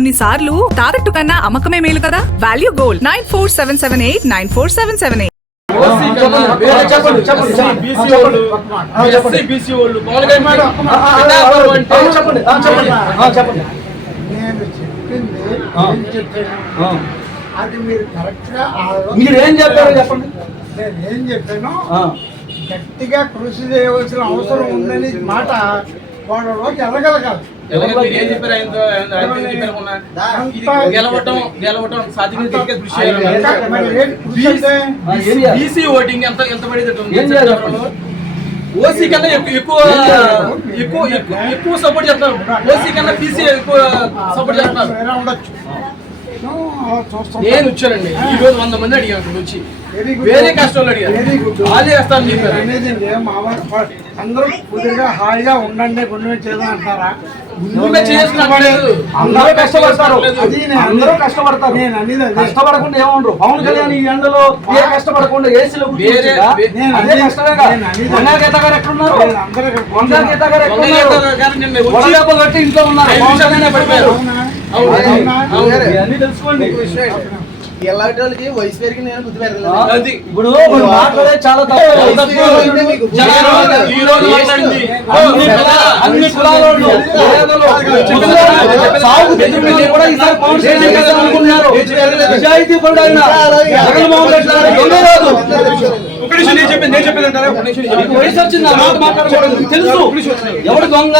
కొన్నిసార్లు తాకట్టు కన్నా అమ్మకమే మేలు కదా? Value gold nine four seven seven eight nine four seven seven eight. అది మీరు కరెక్ట్గా ఆలోచించాలి. మీరు ఏం చెప్పారో చెప్పండి. నేను ఏం చెప్పాను. గట్టిగా కృషి చేయవలసిన అవసరం ఉందని మాట వాళ్ళలోకి ఎదగలగాలి. గెలవటం గెలవటం సాధ్యమైన? బీసీ ఓటింగ్ ఎంత ఎంత పడేది? ఓసీ కన్నా ఎక్కువ ఎక్కువ ఎక్కువ సపోర్ట్ చేస్తున్నారు. ఓసీ కన్నా బీసీ ఎక్కువ సపోర్ట్ చేస్తున్నారు. నేను వచ్చానండి. ఈ రోజు వంద మంది అడిగాను అక్కడ వచ్చి. వేరే కష్టాలు అడిగారు. వాళ్ళే వేస్తాను చెప్పారు? మా అందరూ కుదిరిగా హాయిగా ఉండండి గుండె చేద్దాం అంటారా. అందరూ కష్టపడతారు. అందరూ కష్టపడతారు. నేను అనేది. కష్టపడకుండా ఏముండరు. పవన్ కళ్యాణ్ ఈ ఎండలో ఏ కష్టపడకుండా ఏసీలో అదే అనేది- వంగా గీత గారు ఎక్కడున్నారు? గీత గారు ఎక్కడున్నారు? ఇంట్లో ఉన్నారు. పవన్ కళ్యాణ్ పడిపోయారు. తెలుసుకోండి ఎలాంటి వాళ్ళకి వయసు పెరిగి నేను గుర్తు ఆ, పెరగలేదు అది. ఇప్పుడు మీరు మాట్లాడే చాలా. జగన్మోహన్ రెడ్డి గారు దొంగ కాదు. ఒక నిమిషం నేను వయసు వచ్చింది మాట మాట్లాడకూడదు. తెలుసు. ఎవడు దొంగ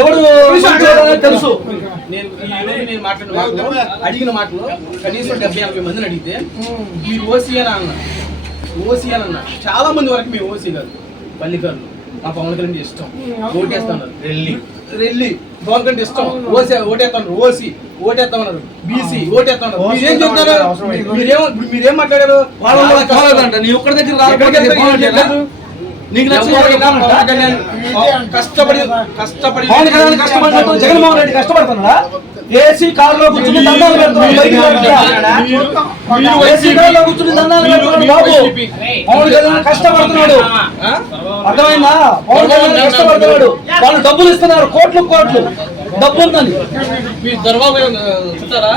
ఎవడు తెలుసు. నేను ఈ రోజు నేను మాట్లాడిన మాటలు అడిగిన మాటలు కనీసం డెబ్బై ఎనభై మందిని అడిగితే మీరు ఓసీ అని అన్న ఓసీ అని అన్న చాలా మంది వరకు మేము ఓసీ కాదు. పల్లికారులు మా పవన్ కళ్యాణ్ ఇష్టం. ఓటేస్తున్నారు రెల్లి రెల్లి పవన్ కళ్యాణ్ ఇష్టం ఓసీ ఓటేస్తున్నారు ఓసీ ఓటేస్తామన్నారు బీసీ ఓటేస్తున్నారు మీరేం చెప్తారు మీరేం మీరేం మాట్లాడారు వాళ్ళ నీ ఒక్కడి దగ్గర నీకు కష్టపడి కష్టపడి పవన్ కళ్యాణ్ కష్టపడినట్టు జగన్మోహన్ రెడ్డి కష్టపడుతున్నాడా ఏసీ కారులో కూర్చుని దండాలు పెడుతున్నాడు ఏసీ కారులో కూర్చుని దండాలు పెడుతున్నాడు బాబు పవన్ కళ్యాణ్ కష్టపడుతున్నాడు? అర్థమైందా పవన్ కళ్యాణ్ కష్టపడుతున్నాడు వాళ్ళు డబ్బులు ఇస్తున్నారు కోట్లు కోట్లు డబ్బు ఉందని మీ దర్బాబు చూస్తారా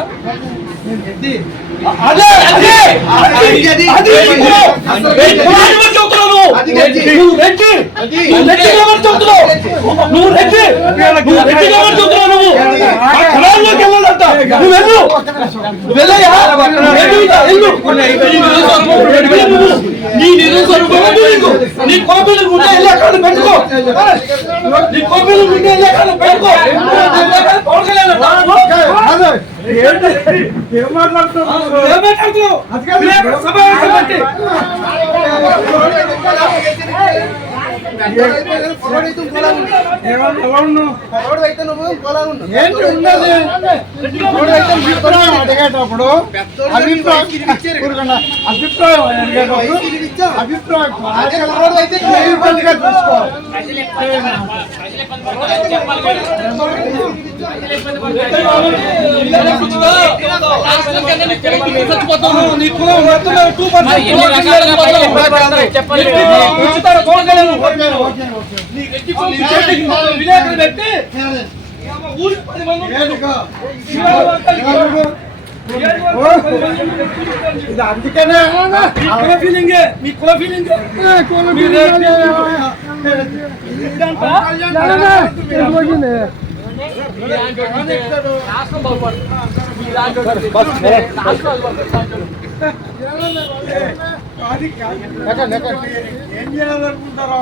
అదే అదే అది. నువ్వు రెడ్డి నువ్వు రెడ్డి. కాబట్టి చెప్తున్నావు? నువ్వు రెడ్డి. నువ్వు రెడ్డి కాబట్టి చెప్తున్నావు నువ్వు? ఆ కులాల్లోకి వెళ్ళాలంట నువ్వు వెళ్ళు. వెళ్ళయ్యా. వెళ్ళు. నీ నిరుస్వరూపం నీకు. నీ కోపిలు ఉంటే వెళ్ళి అక్కడ పెట్టుకో. నీ కోపిలు ఉంటే వెళ్ళి అక్కడ పెట్టుకో? ఏం మాట్లాడుతున్నావు? ఏం మాట్లాడుతున్నావు? అభిప్రాయం అడిగేటప్పుడు అభిప్రాయం అభిప్రాయం అభిప్రాయం అయితే చూసుకోవాలి నీ కులం మొత్తం 2% ఉచితాలు Pawan Kalyan okay, okay, okay. నీ రెడ్డి కులం చేతికి విలేకరులు పెట్టి ఊరికి పది మంది ఉంటారు. ఏంటిగో? ఏడు ఓ, ఇది అందుకనే మీ కుల ఫీలింగే మీ కుల ఫీలింగే మీ రెడ్డి ఇదంతా అది కాదు. ఏం చేయాలనుకుంటారో?